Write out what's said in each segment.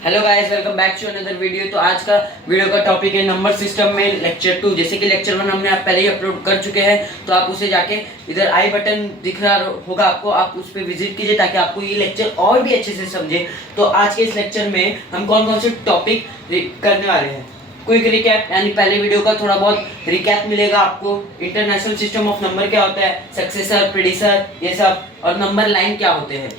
Hello guys, welcome back to another video. तो आज का वीडियो का टॉपिक है नंबर सिस्टम में लेक्चर 2। जैसे कि लेक्चर 1 हमने आप पहले ही अपलोड कर चुके हैं, तो आप उसे जाके इधर आई बटन दिख रहा होगा आपको, आप उस पर विजिट कीजिए ताकि आपको ये लेक्चर और भी अच्छे से समझे। तो आज के इस लेक्चर में हम कौन कौन से टॉपिक करने वाले हैं। क्विक रिकैप, यानी पहले वीडियो का थोड़ा बहुत रिकैप मिलेगा आपको। इंटरनेशनल सिस्टम ऑफ नंबर क्या होता है, सक्सेसर, प्रेडिसर, ये सब, और नंबर लाइन क्या होते हैं।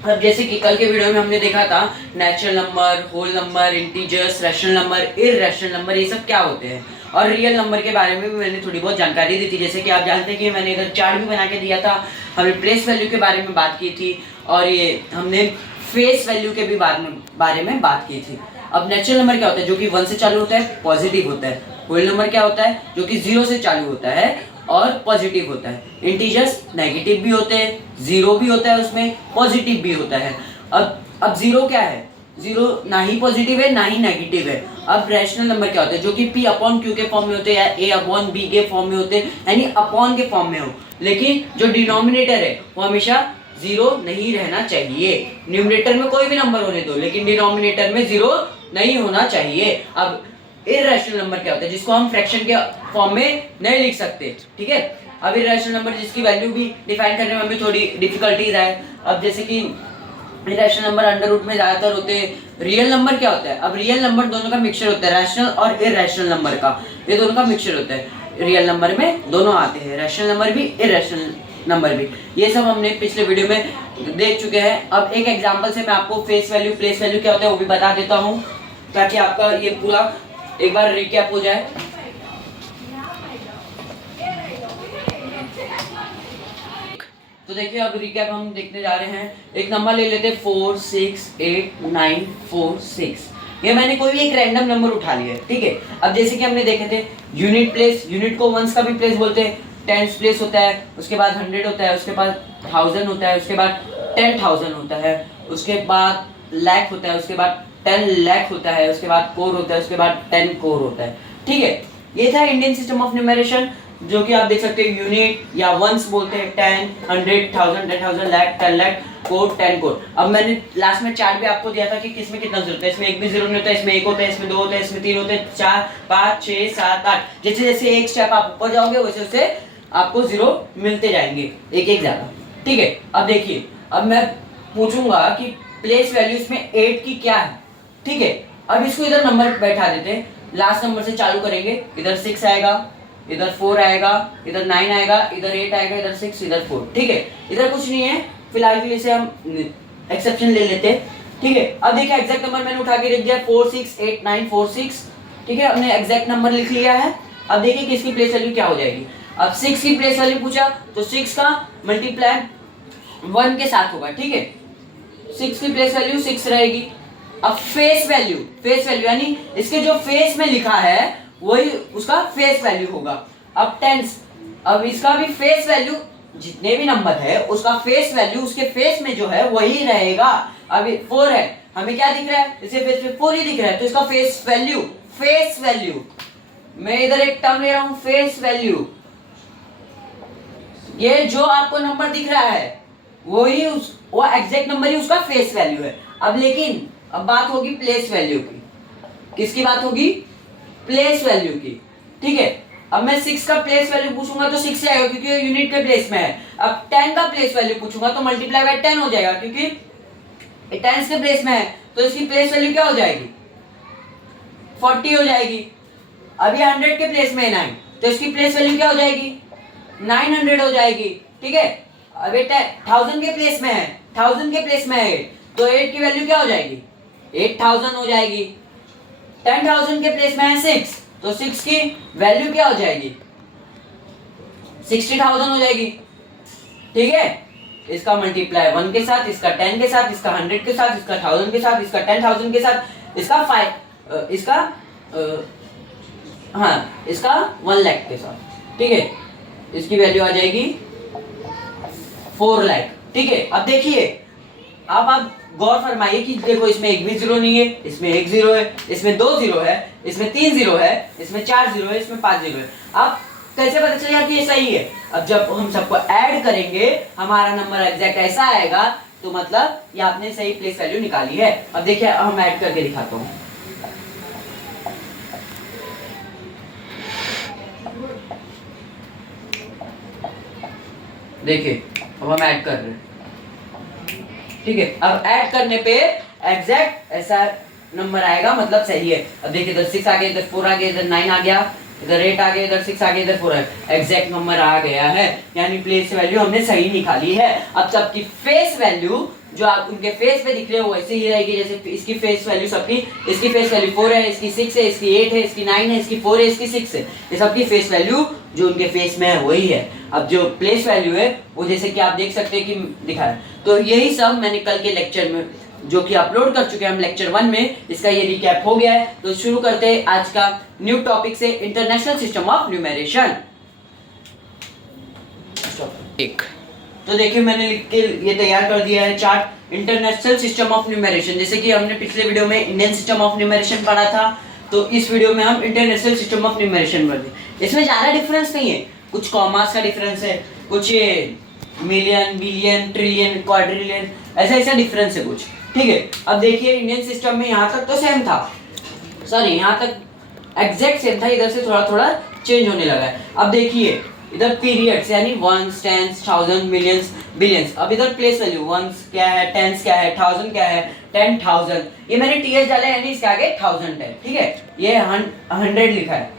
अब जैसे कि कल के वीडियो में हमने देखा था natural number, whole number, integers, rational number, irrational number, ये सब क्या होते हैं। और रियल नंबर के बारे में भी मैंने थोड़ी बहुत जानकारी दी थी। जैसे कि आप जानते हैं कि मैंने इधर चार्ट भी बना के दिया था। हमने प्लेस वैल्यू के बारे में बात की थी, और ये हमने फेस वैल्यू के भी बारे में बात की थी। अब नेचुरल नंबर क्या होता है, जो कि 1 से चालू होता है, पॉजिटिव होता है। होल नंबर क्या होता है, जो कि 0 से चालू होता है और पॉजिटिव होता है। इंटीजर्स नेगेटिव भी होते हैं, जीरो भी होता है, उसमें पॉजिटिव भी होता है। अब जीरो क्या है, जीरो ना ही पॉजिटिव है ना ही नेगेटिव है। अब रैशनल नंबर क्या होता है, जो कि p अपॉन q के फॉर्म में होते हैं या a अपॉन b के फॉर्म में होते हैं, यानी अपॉन के फॉर्म में हो, लेकिन जो डिनोमिनेटर है वो हमेशा जीरो नहीं रहना चाहिए। न्यूमरेटर में कोई भी नंबर होने दो, लेकिन डिनोमिनेटर में जीरो नहीं होना चाहिए। अब इररेशनल नंबर क्या होता है, जिसको हम फ्रैक्शन के फॉर्म में नहीं लिख सकते, ठीक है। अब इररेशनल नंबर जिसकी वैल्यू भी डिफाइन करने में हमें थोड़ी डिफिकल्टीज आए। अब जैसे कि इररेशनल नंबर अंडर रूट में ज्यादातर होते हैं। रियल नंबर क्या होता है, अब रियल नंबर दोनों का मिक्सचर होता है, रैशनल और इररेशनल नंबर का, ये दोनों का मिक्सचर होता है। रियल नंबर में दोनों आते हैं, रैशनल नंबर भी, इररेशनल नंबर भी। ये सब हमने पिछले वीडियो में देख चुके हैं। अब एक एग्जांपल से मैं आपको फेस वैल्यू, प्लेस वैल्यू क्या होता है वो भी बता देता हूँ, ताकि आपका ये पूरा एक बार रिकैप हो जाए। तो देखिए, अब रिकैप हम देखने जा रहे हैं। एक नंबर ले लेते हैं 4 6 8 9 4 6। ये मैंने कोई भी एक रैंडम नंबर उठा लिया है, ठीक है। अब जैसे कि हमने देखे थे यूनिट प्लेस, यूनिट को वंस का भी प्लेस बोलते हैं, टेंस प्लेस होता है, उसके बाद 100 होता है, उसके बाद 1000 होता है, उसके बाद 10,000 होता है, उसके बाद लाख होता है, उसके बाद 10 लाख होता है, उसके बाद कोर होता है, उसके बाद 10 कोर होता है, ठीक है। ये था इंडियन सिस्टम ऑफ न्यूमरेशन, जो कि आप देख सकते हैं यूनिट या वंस बोलते हैं, 10, 100, 1000, 10,000, लाख, 10 लाख, कोर, 10 कोर। अब मैंने लास्ट में चार्ट भी आपको दिया था कि किसमें कितना जीरो होता है। इसमें एक भी जीरो नहीं होता है, इसमें एक होता है, इसमें दो होता है, इसमें तीन होते हैं, 4 5 6 7 8। जैसे जैसे एक स्टेप आप ऊपर जाओगे वैसे वैसे आपको जीरो मिलते जाएंगे, एक एक ज्यादा, ठीक है। अब देखिए, अब मैं पूछूंगा कि प्लेस वैल्यू इसमें 8 की क्या है, ठीक है। अब इसको इधर नंबर बैठा देते हैं, लास्ट नंबर से चालू करेंगे। इधर 6 आएगा, इधर 4 आएगा, इधर 9 आएगा, इधर 8 आएगा, इधर 6, इधर 4, ठीक है। इधर कुछ नहीं है फिलहाल के लिए, से हम एक्सेप्शन ले लेते हैं, ठीक है। अब देखिए एग्जैक्ट नंबर मैंने उठा के लिख दिया 4 6 8 9 4 6, ठीक है। हमने एग्जैक्ट नंबर लिख लिया है। अब देखिए कि इसकी प्लेस वैल्यू क्या हो जाएगी। अब 6 की प्लेस वैल्यू पूछा तो 6 का मल्टीप्लाई 1 के साथ होगा, ठीक है। 6 की प्लेस वैल्यू 6 रहेगी। अब फेस वैल्यू यानी इसके जो फेस में लिखा है वही उसका फेस वैल्यू होगा। अब टेंस, अब इसका भी फेस वैल्यू, जितने भी नंबर है उसका फेस वैल्यू उसके फेस में जो है वही रहेगा। अब 4 है, हमें क्या दिख रहा है, इसके फेस में 4 ही दिख रहा है, तो इसका फेस वैल्यू, मैं इधर एक टर्म ले रहा हूं, फेस वैल्यू। ये जो आपको नंबर दिख रहा है वही वो एग्जैक्ट नंबर ही उसका फेस वैल्यू है। अब लेकिन अब बात होगी प्लेस वैल्यू की। किसकी बात होगी, प्लेस वैल्यू की, ठीक है। अब मैं 6 का प्लेस वैल्यू पूछूंगा तो 6 से आएगा क्योंकि ये यूनिट के प्लेस में है। अब 10 का प्लेस वैल्यू पूछूंगा तो मल्टीप्लाई बाय 10 हो जाएगा, क्योंकि 10 के प्लेस में है, तो इसकी प्लेस वैल्यू क्या हो जाएगी, 40 हो जाएगी। अब ये 100 के प्लेस में है 9, तो इसकी प्लेस वैल्यू क्या हो जाएगी, 900 हो जाएगी, ठीक है। अब ये 1000 के प्लेस में है, 1000 के प्लेस में है, तो 8 की वैल्यू क्या हो जाएगी, 8000 हो जाएगी। 10,000 के प्लेस में है 6, तो 6 की वैल्यू क्या हो जाएगी, 60,000 हो जाएगी, ठीक है। इसका मल्टीप्लाई 1 के साथ, इसका 10 के साथ, इसका 100 के साथ, इसका 1000 के साथ, इसका 10,000 के साथ, इसका 1 लाख के साथ, ठीक है। इसकी वैल्यू आ जाएगी 4 लाख, ठीक है। अब देखिए, अब आप गौर फरमाइए कि देखो इसमें एक भी जीरो नहीं है, इसमें एक जीरो है, इसमें 2 जीरो है, इसमें 3 जीरो है, इसमें 4 जीरो है, इसमें 5 जीरो है। अब कैसे पता चलेगा कि ये सही है, अब जब हम सबको ऐड करेंगे हमारा नंबर एग्जैक्ट ऐसा आएगा तो मतलब ये आपने सही प्लेस वैल्यू निकाली है। अब देखिए हम ऐड करके दिखाता हूँ। देखिए अब हम ऐड कर रहे हैं, ठीक है। अब ऐड करने पे एग्जैक्ट ऐसा नंबर आएगा, मतलब सही है। अब देखिए इधर 6 आ गया, इधर 4 आ गया, इधर 9 आ गया, इधर 8 आ गया, इधर 6 आ गया, इधर 4 आ गया, एग्जैक्ट नंबर आ गया है, यानी प्लेस वैल्यू हमने सही निकाली है। अब सबकी फेस वैल्यू जो आप उनके फेस पे दिख रहे हो वैसे ही रहेगी, जैसे इसकी फेस वैल्यू सबकी, इसकी फेस वैल्यू 4 है, इसकी 6 है, इसकी 8 है, इसकी 9 है, इसकी 4 है, इसकी 6 है। ये सबकी फेस वैल्यू जो उनके फेस में है वही है। अब जो प्लेस वैल्यू है वो जैसे कि आप देख सकते हैं कि दिखा है। तो यही सब मैंने कल के लेक्चर में जो कि अपलोड कर चुके हैं हम लेक्चर 1 में, इसका ये रिकैप हो गया है। तो शुरू करते हैं आज का न्यू टॉपिक से, इंटरनेशनल सिस्टम ऑफ न्यूमेरेशन। एक तो देखिए मैंने लिख के ये तैयार कर दिया है chart, international system of numeration. जैसे कि हमने पिछले वीडियो में इंडियन सिस्टम ऑफ न्यूमेरेशन पढ़ा था, तो इस वीडियो में हम इंटरनेशनल सिस्टम ऑफ न्यूमेरेशन पढ़ रहे। इसमें ज्यादा डिफरेंस नहीं है, कुछ कॉमास का डिफरेंस है, कुछ ये मिलियन, बिलियन, ट्रिलियन, क्वाड्रिलियन, ऐसा ऐसा डिफरेंस है कुछ, ठीक है। अब देखिए इंडियन सिस्टम में यहाँ तक तो सेम था, सॉरी यहाँ तक एग्जैक्ट सेम था, इधर से थोड़ा थोड़ा चेंज होने लगा है। अब देखिए इधर पीरियड्स यानी ones, tens, thousand, millions, billions. अब इधर प्लेस वैल्यू वंस क्या है, टेंस क्या है, थाउजेंड क्या है, 10,000, ये मैंने टीएस डाला है यानी इसके आगे 1000 है, ठीक है। ये 100 लिखा है,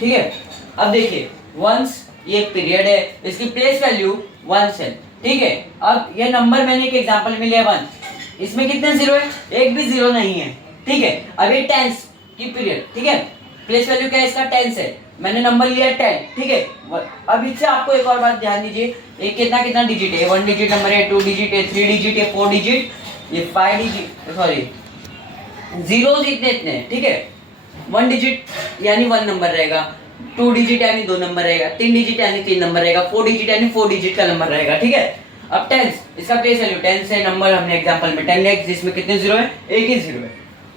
ठीक है। अब देखिए वंस ये पीरियड है, इसकी प्लेस वैल्यू वंस है, ठीक है। अब ये नंबर मैंने एक एग्जांपल में लिया 1, इसमें कितने जीरो है, एक भी जीरो नहीं है, ठीक है। अब ये टेंस की पीरियड, ठीक है, प्लेस वैल्यू क्या है इसका, टेंस है, मैंने नंबर लिया 10, ठीक है। अब इससे आपको एक और बात ध्यान दीजिए, ये कितना कितना डिजिट है, 1 डिजिट नंबर है, 2 डिजिट है, 3 डिजिट है, 4 डिजिट, ये 5 डिजिट, सॉरी जीरोस इतने इतने, ठीक है। 1 डिजिट यानी 1 नंबर रहेगा, 2 डिजिट यानी 2 नंबर रहेगा, 3 डिजिट यानी 3 नंबर रहेगा, 4 डिजिट यानी 4 डिजिट का नंबर रहेगा, ठीक है। अब टेंस, इसका प्लेस वैल्यू टेंस है, नंबर हमने एग्जांपल में 10 लाख, जिसमें कितने जीरो है, एक ही जीरो है।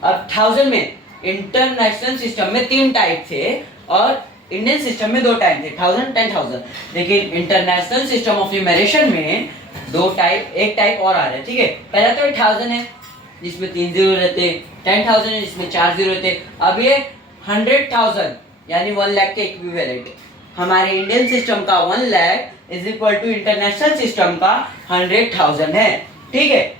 अब 1000 में इंटरनेशनल सिस्टम में 3 टाइप थे और इंडियन सिस्टम में 2 टाइप थे, 1000, 10,000। लेकिन इंटरनेशनल सिस्टम ऑफ न्यूमेरेशन में 2 टाइप, एक टाइप और आ रहे हैं, ठीक है। पहला तो 1000 है जिसमें 3 जीरो रहते, 10,000 है जिसमें 4 जीरो रहते। अब ये 100,000 यानी 1 लाख के इक्विवेलेंट, हमारे इंडियन सिस्टम का 1 lakh is equal to international system का 100,000 है, ठीक है।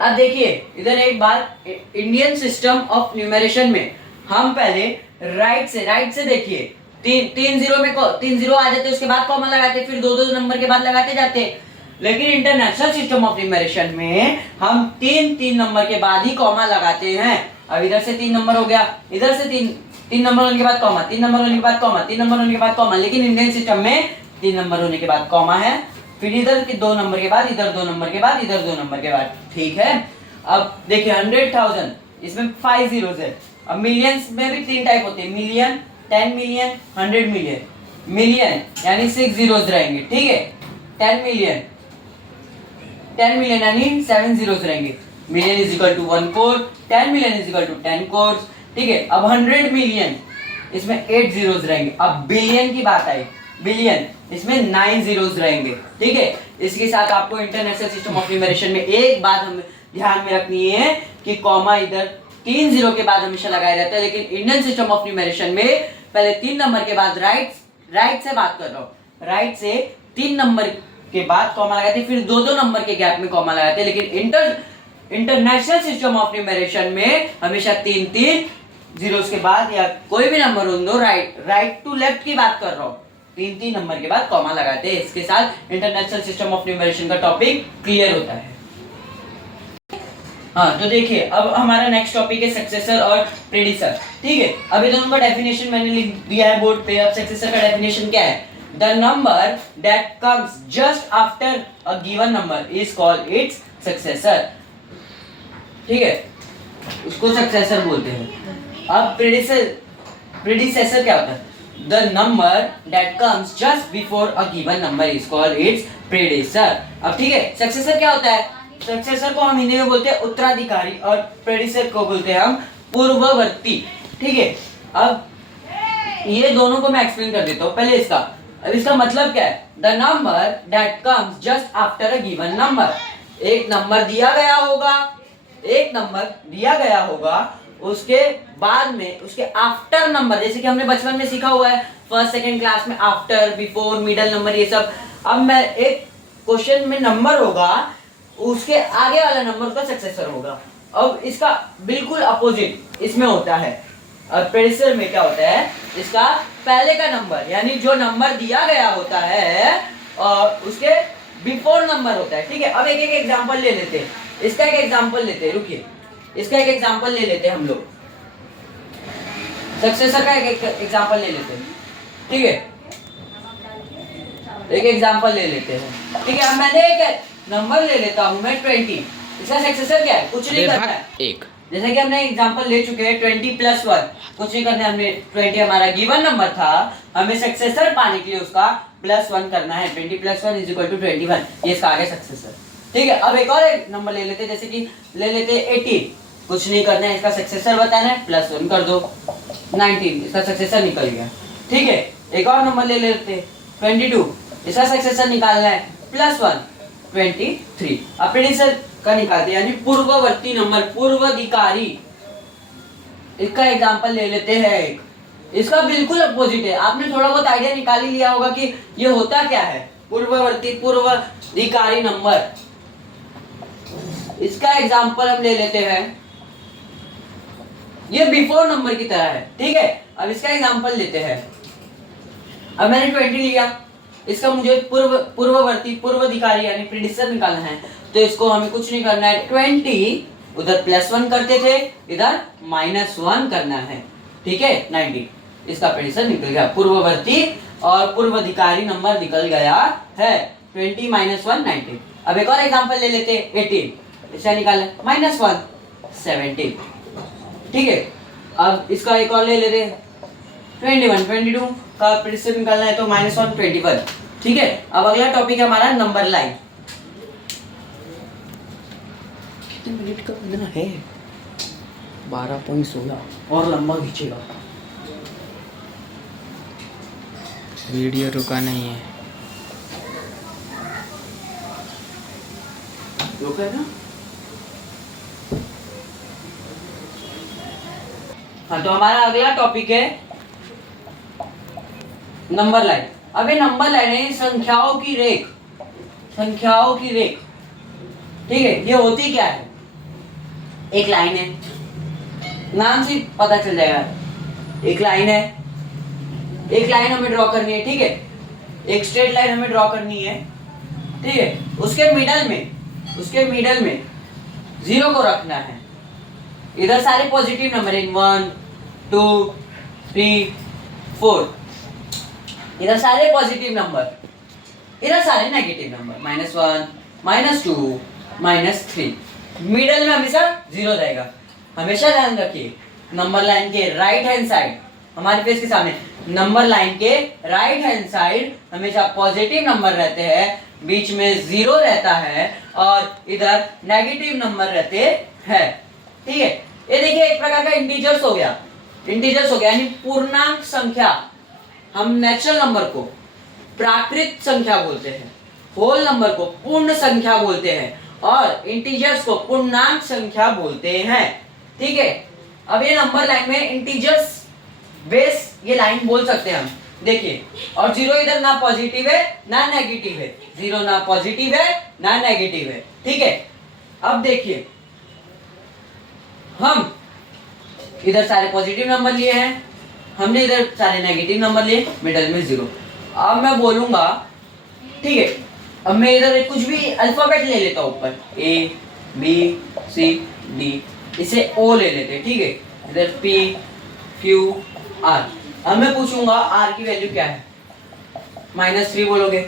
अब देखिए इधर एक बात, इंडियन सिस्टम ऑफ न्यूमेरेशन में हम पहले राइट से देखिए, तीन जीरो में 3 जीरो आ जाते, उसके बाद कॉमा लगाते, फिर 2 नंबर के बाद लगाते जाते। लेकिन इंटरनेशनल सिस्टम ऑफ न्यूमेरेशन में हम 3 नंबर के बाद ही कॉमा लगाते हैं। अब इधर से 3 नंबर हो गया, इधर से 3 नंबर होने के बाद कॉमा, 3 नंबर होने के बाद कॉमा, 3 नंबर होने के बाद कॉमा। लेकिन इंडियन सिस्टम में 3 नंबर होने के बाद कॉमा है, फिर इधर के 2 नंबर के बाद, इधर 2 नंबर के बाद, इधर 2 नंबर के बाद, ठीक है। अब देखिए 100,000 इसमें 5 जीरोस है। अब मिलियंस में भी 3 टाइप होते हैं, मिलियन, 10 मिलियन, 100 मिलियन। मिलियन यानी 6 जीरोस रहेंगे, ठीक है। 10 मिलियन यानी 7 जीरोस रहेंगे। Million is equal to 1 crore, 10 million is equal to 10 crore, ठीक है। अब 100 मिलियन इसमें 8 जीरोस रहेंगे। अब बिलियन की बात आई, बिलियन इसमें 9 जीरोस रहेंगे, ठीक है। इसके साथ आपको इंटरनेशनल सिस्टम ऑफ न्यूमेरेशन में एक बात हमें ध्यान में रखनी है कि कॉमा इधर 3 जीरो के बाद हमेशा लगाया जाता है, लेकिन इंडियन सिस्टम ऑफ न्यूमेरेशन में पहले 3 नंबर के बाद राइट से बात कर रहा हूँ, राइट से 3 नंबर के बाद कॉमा लगाते, फिर 2 नंबर के गैप में कॉमा लगाते। लेकिन इंटरनेशनल सिस्टम ऑफ न्यूमेरेशन में हमेशा 3 जीरोस के बाद या कोई भी नंबर हो दो, राइट टू लेफ्ट की बात कर रहा हूँ, 3 नंबर के बाद कॉमा लगाते हैं। इसके साथ इंटरनेशनल सिस्टम ऑफ न्यूमेरेशन का टॉपिक क्लियर होता है। हाँ तो देखिए अब हमारा नेक्स्ट टॉपिक है सक्सेसर और प्रेडिसर, ठीक है। अभी दोनों का डेफिनेशन मैंने लिख दिया है बोर्ड पे। अब सक्सेसर का डेफिनेशन क्या है, the number that comes just after a given number is called its successor, ठीक है, उसको सक्सेसर बोलते हैं। अब प्रेडिसेसर क्या होता है, the number that comes just before a given number is called its प्रेडिसर। अब ठीक है, सक्सेसर क्या होता है, सक्सेसर को हम हिंदी में बोलते हैं उत्तराधिकारी और प्रेडिसर को बोलते हैं हम पूर्ववर्ती, ठीक है। अब ये दोनों को मैं एक्सप्लेन कर देता हूँ। पहले इसका अब इसका मतलब क्या है? The number that comes just after a given number. एक नंबर दिया गया होगा, एक नंबर दिया गया होगा, उसके बाद में उसके आफ्टर नंबर, जैसे कि हमने बचपन में सीखा हुआ है फर्स्ट सेकंड क्लास में, आफ्टर, बिफोर, मिडल नंबर, ये सब। अब मैं एक क्वेश्चन में नंबर होगा, उसके आगे वाला नंबर उसका सक्सेसर होगा। अब इसका बिल्कुल अपोजिट इसमें होता है। अब प्रेडिक्टर में क्या होता है? इसका पहले का नंबर यानी जो नंबर दिया गया होता है और उसके बिफोर नंबर होता है। ठीक है, अब एक एक एग्जांपल ले लेते हैं। इसका एक एग्जांपल लेते हैं, रुकिए, इसका एक एग्जांपल ले लेते हैं हम लोग। सक्सेसर का एक एग्जांपल ले लेते हैं। ठीक है, एक एग्जांपल ले लेते हैं। ठीक है, अब मैंने एक नंबर ले लेता हूं मैं 20। इसका सक्सेसर क्या है? कुछ नहीं करना है। एक जैसे कि हमने एग्जांपल ले चुके हैं 20 + 1, कुछ नहीं करना है। हमने 20 हमारा गिवन नंबर था, हमें सक्सेसर पाने के लिए उसका +1 करना है। 20 + 1 = 21, ये इसका आगे सक्सेसर। ठीक है, अब एक और एक नंबर ले लेते हैं, जैसे कि ले लेते हैं 18, कुछ नहीं करना है, इसका सक्सेसर बताना है, +1 कर दो, 19, इसका सक्सेसर निकल गया। ठीक है, एक और नंबर ले लेते हैं 22, इसका सक्सेसर निकालना है, +1, 23। अब प्रेडिक्टर का निकालते हैं, यानी पूर्ववर्ती नंबर, पूर्वाधिकारी। इसका एग्जांपल ले लेते हैं एक, इसका बिल्कुल अपोजिट है। आपने थोड़ा बहुत आइडिया निकाल ही लिया होगा कि ये होता क्या है। पूर्ववर्ती, पूर्वाधिकारी नंबर, इसका एग्जांपल हम ले लेते हैं, ये बिफोर नंबर की तरह है। ठीक है, अब इसका एग्जांपल लेते हैं। अब मैंने 20 लिया, इसका मुझे पूर्ववर्ती, पूर्वाधिकारी यानी प्रेडिक्टर निकालना है, तो इसको हमें कुछ नहीं करना है, 20 उधर +1 करते थे, इधर -1 करना है। ठीक है, 90, इसका प्रेडिक्टर निकल गया। पूर्ववर्ती और पूर्वाधिकारी नंबर निकल गया है। 20 - 1 90। अब एक और एग्जांपल ले लेते हैं 18, इसका निकालना -1 17। ठीक है, अब इसका एक और ले लेते हैं 21 22 का प्रेडिक्टर निकालना है, तो -1 21। ठीक है, अब अगला टॉपिक है हमारा नंबर लाइन। कितने मिनट का बंधना है? 12.16, और लंबा खींचेगा। वीडियो रुका नहीं है। रुका है ना? हाँ, तो हमारा अगला टॉपिक है नंबर लाइन। अब ये नंबर लाइन है संख्याओं की रेख, संख्याओं की रेख। ठीक है, ये होती क्या है? एक लाइन है, नाम से पता चल जाएगा। एक लाइन है, एक लाइन हमें ड्रॉ करनी है। ठीक है, एक स्ट्रेट लाइन हमें ड्रॉ करनी है। ठीक है, उसके मिडल में 0 को रखना है। इधर सारे पॉजिटिव नंबर है, 1 2 3 4, इधर सारे पॉजिटिव नंबर, इधर सारे नेगेटिव नंबर, -1 -2 -3। मिडल में हमेशा 0 रहेगा। हमेशा ध्यान रखिए, नंबर लाइन के राइट हैंड साइड, हमारे फेस के सामने नंबर लाइन के राइट हैंड साइड हमेशा पॉजिटिव नंबर रहते हैं, बीच में 0 रहता है और इधर नेगेटिव नंबर रहते हैं। ठीक है, ये देखिए एक प्रकार का इंटीजर्स हो गया, यानी पूर्णांक संख्या। हम नेचुरल नंबर को प्राकृत संख्या बोलते हैं, होल नंबर को पूर्ण संख्या बोलते हैं, और इंटीजर्स को पूर्णांक संख्या बोलते हैं। ठीक है, अब ये नंबर लाइन में इंटीजर्स बेस ये लाइन बोल सकते हैं हम। देखिए, और 0 इधर ना पॉजिटिव है ना नेगेटिव है, 0 ना पॉजिटिव है ना नेगेटिव है। ठीक है, अब देखिए, हम इधर सारे पॉजिटिव नंबर लिए हैं, हमने इधर सारे नेगेटिव नंबर लिए, मिडल में 0। अब मैं बोलूंगा, ठीक है, अब मैं इधर कुछ भी अल्फाबेट ले लेता हूँ, ऊपर A B C D, इसे O ले लेते। ठीक है, इधर P Q R। अब मैं पूछूंगा R की वैल्यू क्या है, -3 बोलोगे।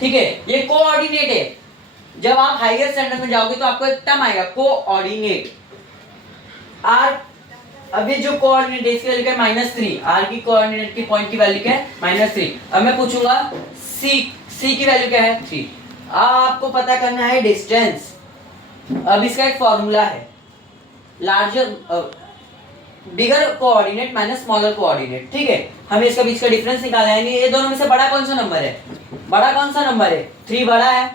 ठीक है, ये कोऑर्डिनेट है। जब आप हायर स्टैंडर्ड में जाओगे तो आपको एक टर्म आएगा कोऑर्डिनेट। R, अब ये जो कोऑर्डिनेट है इसकी वैल्यू क्या है, -3। R की कोऑर्डिनेट की पॉइंट की वैल्यू क्या है, -3। अब मैं पूछूंगा C की वैल्यू क्या है, 3। आपको पता करना है डिस्टेंस। अब इसका एक फॉर्मूला है, लार्जर बिगर कोऑर्डिनेट माइनस स्मॉलर कोऑर्डिनेट, ठीक है। हमें इसका बीच का डिफरेंस निकालना है, यानी ये दोनों में से बड़ा कौन सा नंबर है, बड़ा कौन सा नंबर है, 3 बड़ा है,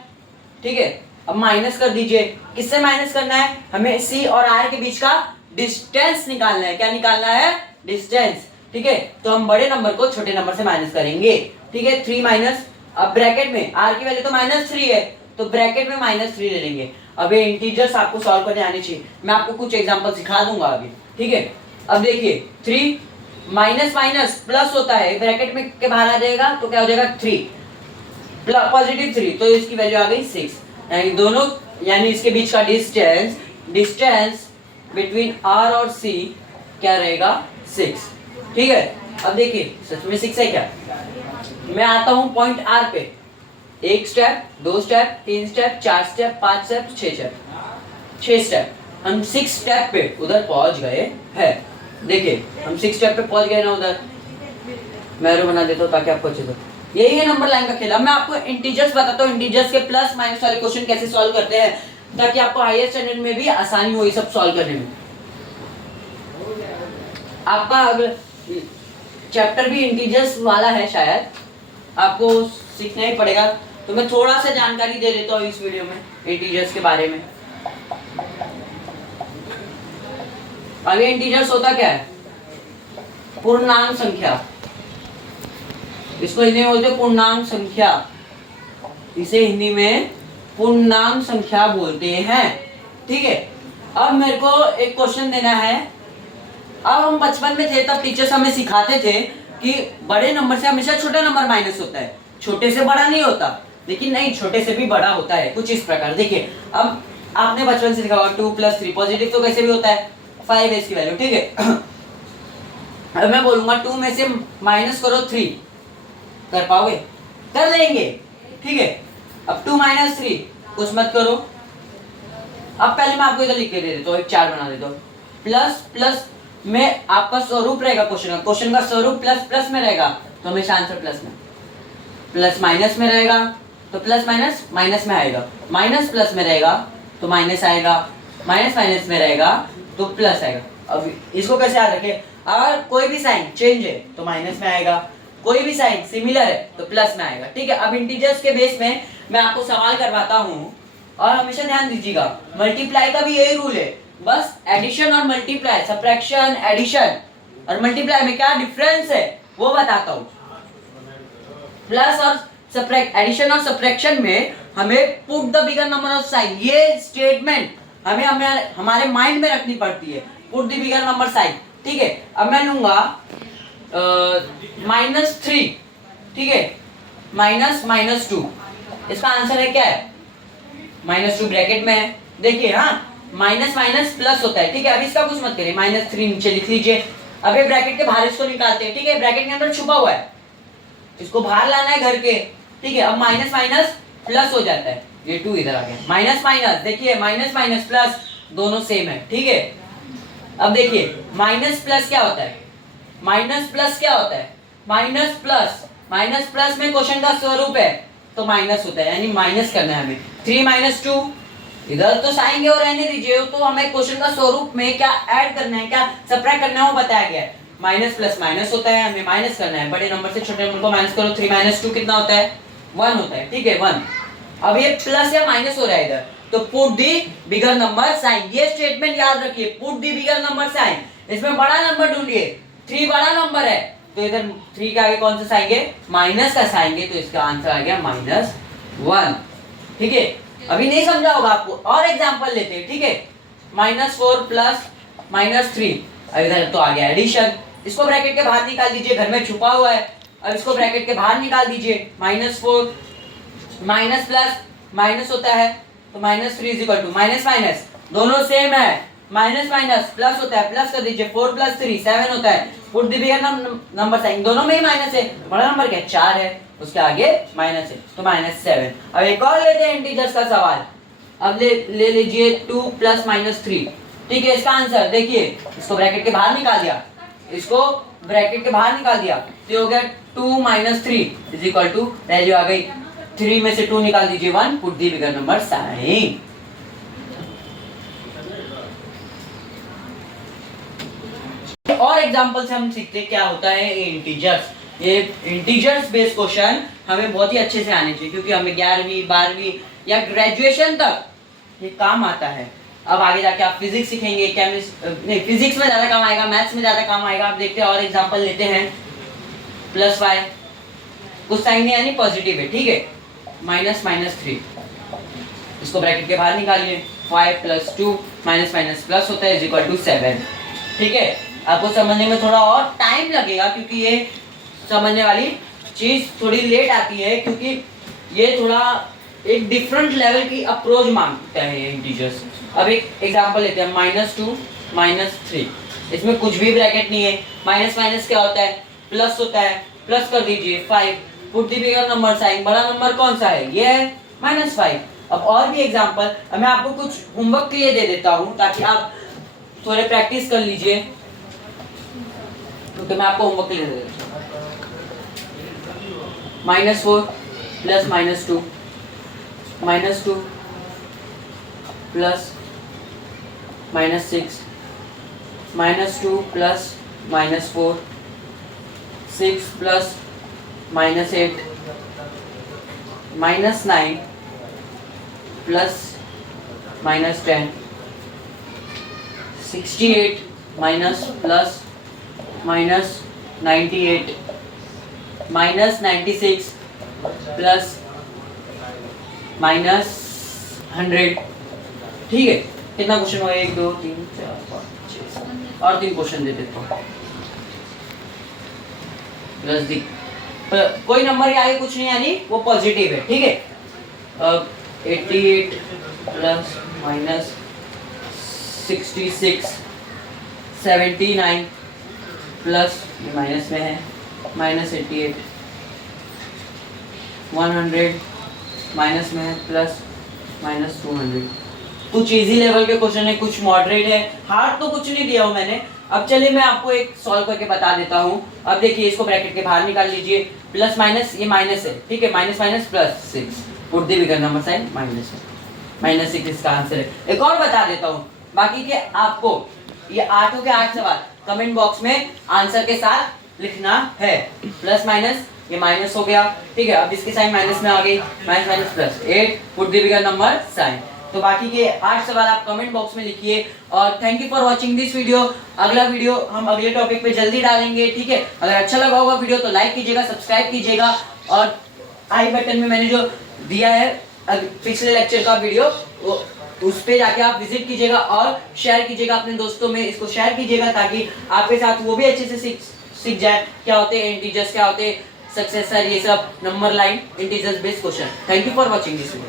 ठीक है। अब माइनस कर दीजिए, किससे माइनस करना है, हमें सी और आर के बीच का डिस्टेंस निकालना है। क्या निकालना है, डिस्टेंस, ठीक है। तो हम बड़े नंबर को छोटे नंबर से माइनस करेंगे, ठीक है। 3 माइनस, अब ब्रैकेट में आर की वैल्यू तो -3 है, तो ब्रैकेट में -3 ले लेंगे। अब ये इंटीजर्स आपको सॉल्व करने आने चाहिए, मैं आपको कुछ एग्जांपल सिखा दूंगा आगे, ठीक है। अब देखिए 3 माइनस माइनस प्लस होता है, ब्रैकेट में के बाहर आ जाएगा तो क्या हो जाएगा 3 पॉजिटिव 3, तो इसकी वैल्यू आ गई 6, यानी दोनों, यानी इसके बीच का डिस्टेंस बिटवीन आर और सी क्या रहेगा, 6, ठीक है। अब देखिए सच में 6 है क्या, मैं आता हूं पॉइंट आर पे, 1 step, 2 step, 3 step, 4 step, 5 step, 6 step, हम 6 स्टेप पे उधर पहुंच गए हैं। देखिए हम 6 स्टेप पे पहुंच गए ना उधर, मैं एरो बना देता हूं ताकि आपको अच्छे से, यही है नंबर लाइन का खेल। अब मैं आपको इंटीजर्स बताता हूं, इंटीजर्स के प्लस माइनस वाले क्वेश्चन कैसे सॉल्व करते हैं, ताकि आपको हायर स्टैंडर्ड में भी आसानी हो ये सब सॉल्व करने में। आपका अगर चैप्टर भी इंटीजर्स वाला है, शायद आपको सीखना ही पड़ेगा, तो मैं थोड़ा सा जानकारी दे देता हूँ इस वीडियो में इंटीजर्स के बारे में। अब ये इंटीजर्स होता क्या है, पूर्णांक संख्या, इसको हिंदी में बोलते हैं पूर्णांक संख्या, इसे हिंदी में पूर्णांक संख्या बोलते हैं, ठीक है। अब मेरे को एक क्वेश्चन देना है। अब हम बचपन में थे तब टीचर्स हमें सिखाते थे कि बड़े नंबर से हमेशा छोटा नंबर माइनस होता है, छोटे से बड़ा नहीं होता, लेकिन नहीं, छोटे से भी बड़ा होता है, कुछ इस प्रकार। देखिए अब आपने बचपन से सीखा होगा 2 + 3 पॉजिटिव तो कैसे भी होता है, 5 है इसकी वैल्यू, ठीक है। अब मैं बोलूंगा 2 में से माइनस करो 3, कर पाओगे, कर लेंगे, ठीक है। अब 2 - 3 कुछ मत करो। अब पहले मैं आपको इधर लिख के दे देता हूँ, एक 4 बना देता हूँ, प्लस प्लस में आपका स्वरूप रहेगा क्वेश्चन का स्वरूप प्लस प्लस में रहेगा, तो हमेशा आंसर प्लस में, प्लस माइनस में रहेगा तो प्लस माइनस माइनस में आएगा, माइनस प्लस में रहेगा तो माइनस आएगा, माइनस माइनस में रहेगा तो प्लस आएगा। अब इसको कैसे याद रखें, अगर कोई भी साइन चेंज है तो माइनस में आएगा, कोई भी साइन सिमिलर है तो प्लस में आएगा, ठीक है। अब इंटीजर्स के बेस में मैं आपको सवाल करवाता हूँ, और हमेशा ध्यान दीजिएगा, मल्टीप्लाई का भी यही रूल है, बस एडिशन और मल्टीप्लाई, सब्ट्रैक्शन, एडिशन और मल्टीप्लाई में क्या डिफरेंस है वो बताता हूँ। प्लस और सब्ट्रैक्ट, एडिशन और सब्ट्रैक्शन में हमें put the bigger number of sign, ये स्टेटमेंट हमें हमारे माइंड में रखनी पड़ती है, put the bigger number sign, ठीक है। अब मैं लूंगा -3, ठीक है, -2, इसका आंसर है क्या है, -2 ब्रैकेट में है, देखिए हाँ, माइनस माइनस प्लस होता है, ठीक है। अब इसका कुछ मत करिए, -3 नीचे लिख लीजिए। अब ये ब्रैकेट के बाहर इसको निकालते हैं, ठीक है, ब्रैकेट के अंदर छुपा हुआ है, इसको बाहर लाना है घर के, ठीक है। अब माइनस माइनस प्लस हो जाता है, ये 2 इधर आ गया, माइनस माइनस, देखिए माइनस माइनस प्लस दोनों सेम है, ठीक है। अब देखिए माइनस प्लस क्या होता है, माइनस प्लस क्या होता है, माइनस प्लस में क्वेश्चन का स्वरूप है तो माइनस होता है, यानी माइनस करना है हमें। 3 - 2 इधर तो साइन और रहने दीजिए, तो हमें क्वेश्चन का स्वरूप में क्या ऐड करना है, क्या सब्ट्रैक्ट करना है वो बताया गया है। माइनस प्लस माइनस होता है, हमें माइनस करना है, बड़े नंबर से छोटे नंबर को माइनस करो। 3 - 2 कितना होता है, 1 होता है, ठीक है, 1। अब ये प्लस या माइनस हो रहा है इधर, तो put the bigger number sign, ये स्टेटमेंट याद रखिए, put the bigger number sign. इसमें बड़ा नंबर ढूंढिए, 3 बड़ा नंबर है तो इधर 3 के आगे कौन सा साइन है, माइनस का साइन है, तो इसका आंसर आ गया -1, ठीक है। अभी नहीं समझा होगा आपको, और एग्जांपल लेते हैं, ठीक है। -4 प्लस -3, अब इधर तो आ गया एडिशन, इसको ब्रैकेट के बाहर निकाल दीजिए, घर में छुपा हुआ है। अब इसको ब्रैकेट के बाहर निकाल दीजिए, -4 माइनस प्लस माइनस होता है तो -3 = माइनस माइनस, दोनों सेम है, माइनस माइनस प्लस होता है, प्लस कर दीजिए, 4 + 3 7 होता है, put the bigger number sign, दोनों में ही माइनस है, बड़ा नंबर क्या 4 है, उसके आगे माइनस है तो -7। अब एक और लेते हैं इंटीजर्स का सवाल, अब ले लीजिए 2 + -3, ठीक है। इसका आंसर देखिए, इसको ब्रैकेट के बाहर निकाल दिया, इसको ब्रैकेट के बाहर निकाल दिया, तो हो गया 2 - 3 = वैल्यू आ गई 3 में से 2 निकाल दीजिए 1, put the bigger number sign. Example से हम सीखते क्या होता है इंटीजर्स। ये इंटीजर्स बेस्ड क्वेश्चन हमें बहुत ही अच्छे से आने चाहिए, क्योंकि हमें 11वीं 12वीं या ग्रेजुएशन तक ये काम आता है। अब आगे जाके आप फिजिक्स सीखेंगे, नहीं फिजिक्स में ज़्यादा काम आएगा, मैथ्स में ज़्यादा काम आएगा। आप देखते हैं और एग्जांपल लेते हैं। प्लस वाई कुछ साइन नहीं यानी पॉजिटिव है, ठीक है। माइनस माइनस 3, इसको ब्रैकेट के बाहर निकालिए। 5 + 2 माइनस माइनस प्लस होता है इज इक्वल टू 7, ठीक है। आपको समझने में थोड़ा और टाइम लगेगा, क्योंकि ये समझने वाली चीज़ थोड़ी लेट आती है, क्योंकि ये थोड़ा एक डिफरेंट लेवल की अप्रोच मांगता है ये इंटीजर्स। अब एक एग्जांपल लेते हैं। -2 - 3, इसमें कुछ भी ब्रैकेट नहीं है। माइनस माइनस क्या होता है? प्लस होता है। प्लस कर दीजिए 5, put the bigger number sign. बड़ा नंबर कौन सा है? ये है -5। अब और भी एग्जांपल मैं आपको कुछ होमवर्क के लिए दे देता हूँ, ताकि आप थोड़े प्रैक्टिस कर लीजिए, क्योंकि मैं आपको होमवर्क के लिए दे देता हूँ। -4 + -2, -2 + -6, -2 + -4, 6 + -8, -9 + -10, 68 minus plus minus 98, -96 plus -100, ठीक है। कितना क्वेश्चन हुआ? 1 2 3 4 5 6 7 और 3 क्वेश्चन दे देता हूँ। प्लस दी कोई नंबर के आगे कुछ नहीं यानी वो पॉजिटिव है, ठीक है। अब 88 प्लस माइनस 66, 79 प्लस ये माइनस में है -88, 100 माइनस में है प्लस -200। कुछ इजी लेवल के क्वेश्चन है, कुछ मॉडरेट है, हार्ड तो कुछ नहीं दिया हूँ मैंने। अब चलिए मैं आपको एक सॉल्व करके बता देता हूँ। अब देखिए, इसको ब्रैकेट के बाहर निकाल लीजिए। प्लस माइनस ये माइनस है, ठीक है। Minus minus plus 6, put the bigger number sign -6 इसका आंसर है। एक और बता देता हूँ, बाकी के आपको ये 8 के 8 सवाल कमेंट बॉक्स में आंसर के साथ लिखना है। प्लस माइनस ये माइनस हो गया, ठीक है। अब इसकी साइन माइनस में आ गई, minus minus plus 8, put the bigger number sign. तो बाकी के 8 सवाल आप कमेंट बॉक्स में लिखिए। और thank you for watching this video. अगला वीडियो हम अगले टॉपिक पे जल्दी डालेंगे, ठीक है। अगर अच्छा लगा होगा वीडियो तो लाइक कीजिएगा, सब्सक्राइब कीजिएगा, और आई बटन में मैंने जो दिया है पिछले लेक्चर का वीडियो, उस पे जाके आप विजिट कीजिएगा और शेयर कीजिएगा अपने दोस्तों में। इसको शेयर कीजिएगा ताकि आपके साथ वो भी अच्छे से सीख जाए क्या होते हैं इंटीजर्स, क्या होते हैं सक्सेसर, ये सब number line integers based question. Thank you for watching this video.